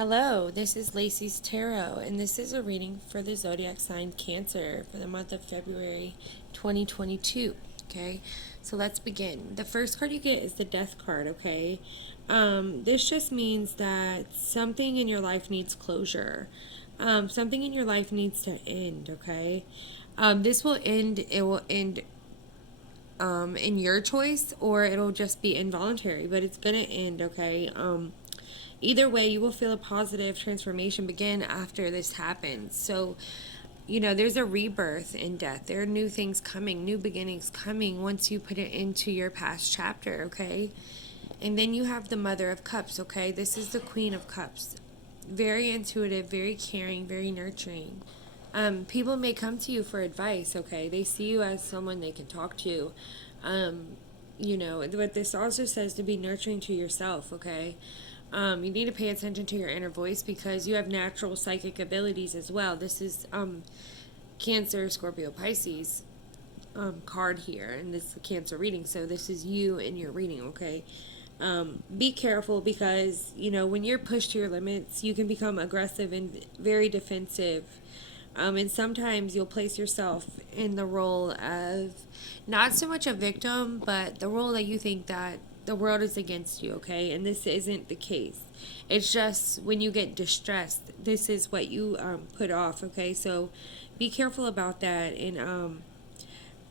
Hello, this is Lacey's Tarot, and this is a reading for the zodiac sign Cancer for the month of February 2022. Okay, so let's begin. The first card you get is the Death card. Okay, this just means that something in your life needs closure. Something in your life needs to end. Okay, this will end. It will end in your choice, or it'll just be involuntary, but it's gonna end. Okay. Either way, you will feel a positive transformation begin after this happens. So, there's a rebirth in death. There are new things coming, new beginnings coming once you put it into your past chapter, okay? And then you have the Mother of Cups, okay? This is the Queen of Cups. Very intuitive, very caring, very nurturing. People may come to you for advice, okay? They see you as someone they can talk to. What this also says to be nurturing to yourself, okay? You need to pay attention to your inner voice because you have natural psychic abilities as well. This is Cancer, Scorpio, Pisces card here, and this is the Cancer reading. So this is you in your reading, okay? Be careful because, when you're pushed to your limits, you can become aggressive and very defensive. And sometimes you'll place yourself in the role of not so much a victim, but the role that you think that the world is against you, okay? And this isn't the case. It's just when you get distressed, this is what you put off, okay? So be careful about that and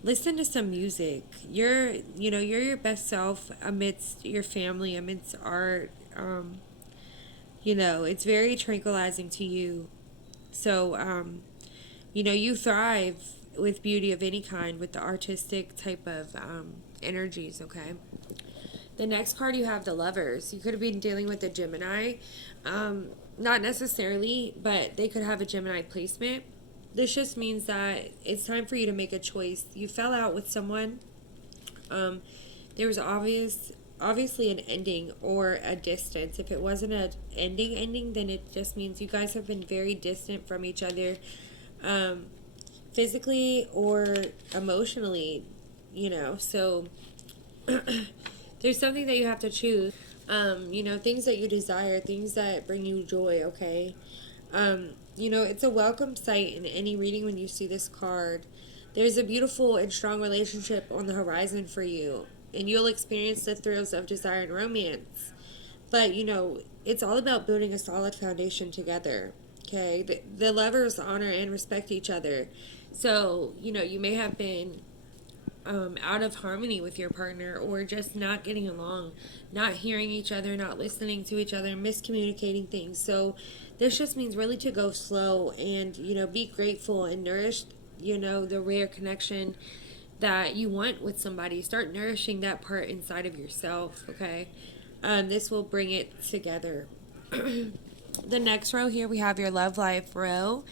listen to some music. You're your best self amidst your family, amidst art. It's very tranquilizing to you. So, you thrive with beauty of any kind, with the artistic type of energies, okay? The next card you have the Lovers. You could have been dealing with a Gemini. Not necessarily, but they could have a Gemini placement. This just means that it's time for you to make a choice. You fell out with someone. There was obviously an ending or a distance. If it wasn't an ending, then it just means you guys have been very distant from each other, physically or emotionally, so there's something that you have to choose. Things that you desire, things that bring you joy, okay? It's a welcome sight in any reading when you see this card. There's a beautiful and strong relationship on the horizon for you, and you'll experience the thrills of desire and romance. But, it's all about building a solid foundation together, okay? The lovers honor and respect each other. So, you may have been out of harmony with your partner or just not getting along, not hearing each other, not listening to each other, miscommunicating things. So this just means really to go slow and, be grateful and nourish, the rare connection that you want with somebody. Start nourishing that part inside of yourself, okay? This will bring it together. The next row here, we have your love life row.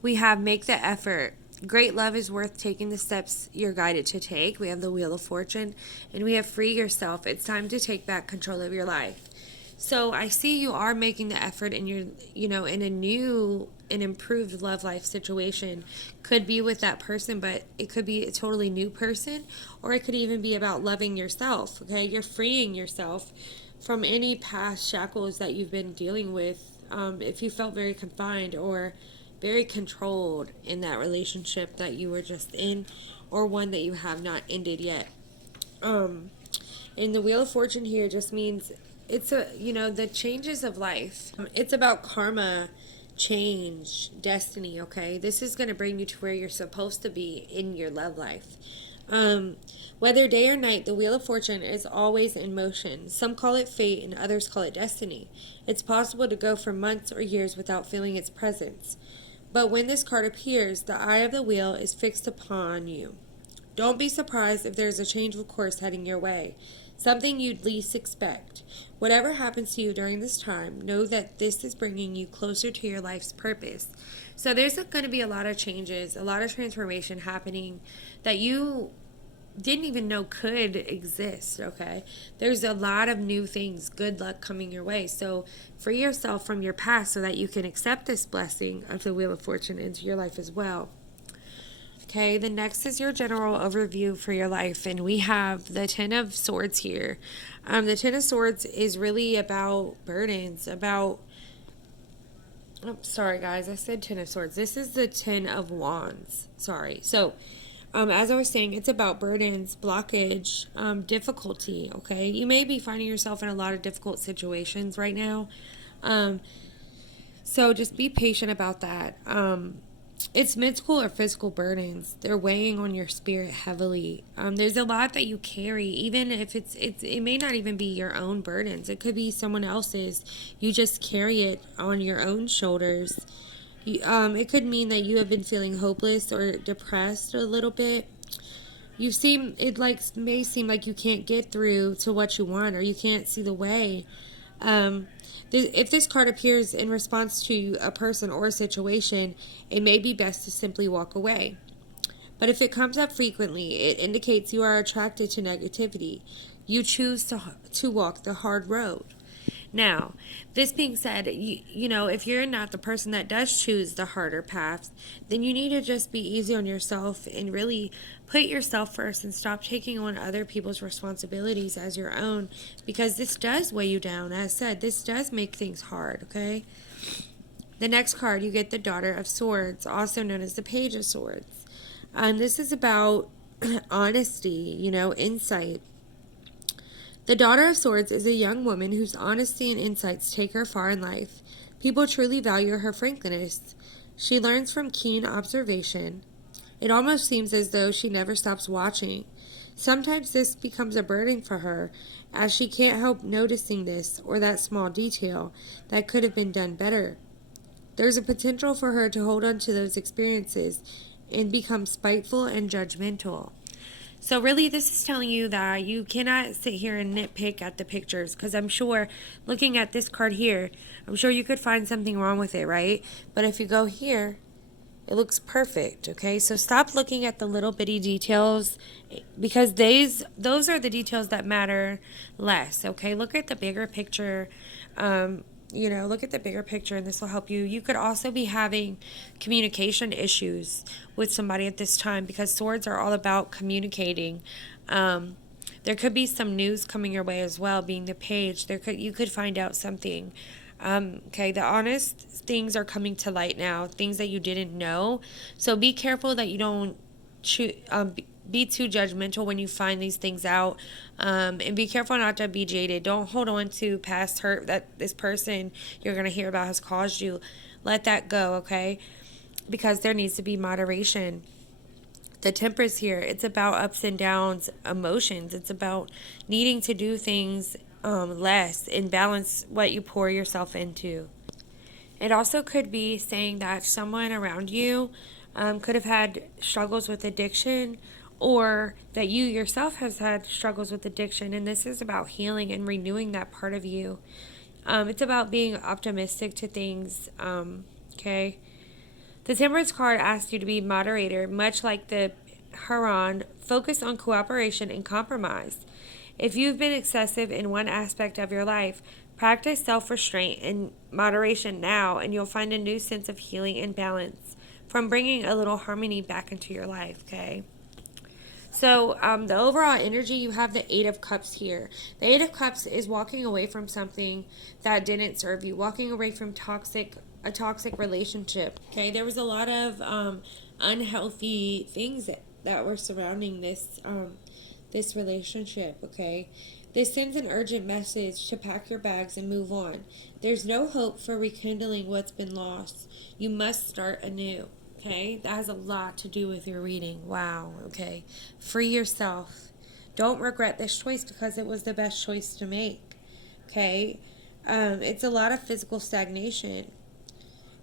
We have make the effort. Great love is worth taking the steps you're guided to take. We have the Wheel of Fortune, and we have free yourself. It's time to take back control of your life. So I see you are making the effort and you're, in a new and improved love life situation. Could be with that person, but it could be a totally new person, or it could even be about loving yourself, okay? You're freeing yourself from any past shackles that you've been dealing with. If you felt very confined or very controlled in that relationship that you were just in, or one that you have not ended yet. And the Wheel of Fortune here just means it's the changes of life. It's about karma, change, destiny, okay? This is going to bring you to where you're supposed to be in your love life. Whether day or night, the Wheel of Fortune is always in motion. Some call it fate and others call it destiny. It's possible to go for months or years without feeling its presence. But when this card appears, the eye of the wheel is fixed upon you. Don't be surprised if there's a change of course heading your way, something you'd least expect. Whatever happens to you during this time, know that this is bringing you closer to your life's purpose. So there's going to be a lot of changes, a lot of transformation happening that you didn't even know could exist, okay? There's a lot of new things, good luck coming your way. So free yourself from your past so that you can accept this blessing of the Wheel of Fortune into your life as well. Okay, the next is your general overview for your life, and we have the Ten of Swords here. The Ten of Swords is really about burdens, about Oh, sorry, guys. I said Ten of Swords. This is the Ten of Wands. Sorry. So, as I was saying, it's about burdens, blockage, difficulty, okay? You may be finding yourself in a lot of difficult situations right now. Um, so just be patient about that. It's mental or physical burdens. They're weighing on your spirit heavily. There's a lot that you carry, even if it may not even be your own burdens. It could be someone else's. You just carry it on your own shoulders. It could mean that you have been feeling hopeless or depressed a little bit. May seem like you can't get through to what you want, or you can't see the way. Um, if this card appears in response to a person or a situation, it may be best to simply walk away. But if it comes up frequently, it indicates you are attracted to negativity. You choose to walk the hard road. Now, this being said, you know, if you're not the person that does choose the harder paths, then you need to just be easy on yourself and really put yourself first and stop taking on other people's responsibilities as your own, because this does weigh you down. As said, this does make things hard, okay? The next card, you get the Daughter of Swords, also known as the Page of Swords. This is about honesty, you know, insight. The Daughter of Swords is a young woman whose honesty and insights take her far in life. People truly value her frankness. She learns from keen observation. It almost seems as though she never stops watching. Sometimes this becomes a burden for her, as she can't help noticing this or that small detail that could have been done better. There's a potential for her to hold on to those experiences and become spiteful and judgmental. So really, this is telling you that you cannot sit here and nitpick at the pictures, because I'm sure, looking at this card here, I'm sure you could find something wrong with it, right? But if you go here, it looks perfect, okay? So stop looking at the little bitty details, because those are the details that matter less, okay? Look at the bigger picture. Look at the bigger picture, and this will help you. You could also be having communication issues with somebody at this time, because swords are all about communicating. There could be some news coming your way as well, being the page. You could find out something. Okay, the honest things are coming to light now, things that you didn't know. So be careful that you don't be too judgmental when you find these things out, and be careful not to be jaded. Don't hold on to past hurt that this person you're going to hear about has caused you. Let that go, okay? Because there needs to be moderation. The Temperance here, it's about ups and downs, emotions. It's about needing to do things less and balance what you pour yourself into. It also could be saying that someone around you could have had struggles with addiction, or that you yourself has had struggles with addiction, and this is about healing and renewing that part of you. It's about being optimistic to things, okay? The Temperance card asks you to be moderator, much like the Huron. Focus on cooperation and compromise. If you've been excessive in one aspect of your life, practice self-restraint and moderation now, and you'll find a new sense of healing and balance from bringing a little harmony back into your life, okay? So the overall energy, you have the Eight of Cups here. The Eight of Cups is walking away from something that didn't serve you, walking away from a toxic relationship. Okay, there was a lot of unhealthy things that were surrounding this relationship. Okay, this sends an urgent message to pack your bags and move on. There's no hope for rekindling what's been lost. You must start anew. Okay, that has a lot to do with your reading. Wow, okay. Free yourself. Don't regret this choice, because it was the best choice to make. Okay, it's a lot of physical stagnation.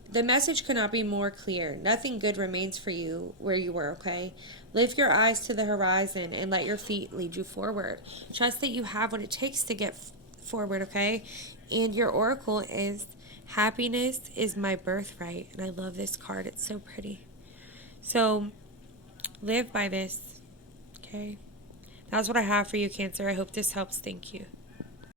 The message could not be more clear. Nothing good remains for you where you were, okay? Lift your eyes to the horizon and let your feet lead you forward. Trust that you have what it takes to get forward, okay? And your oracle is happiness is my birthright. And I love this card. It's so pretty. So live by this, okay? That's what I have for you, Cancer. I hope this helps. Thank you.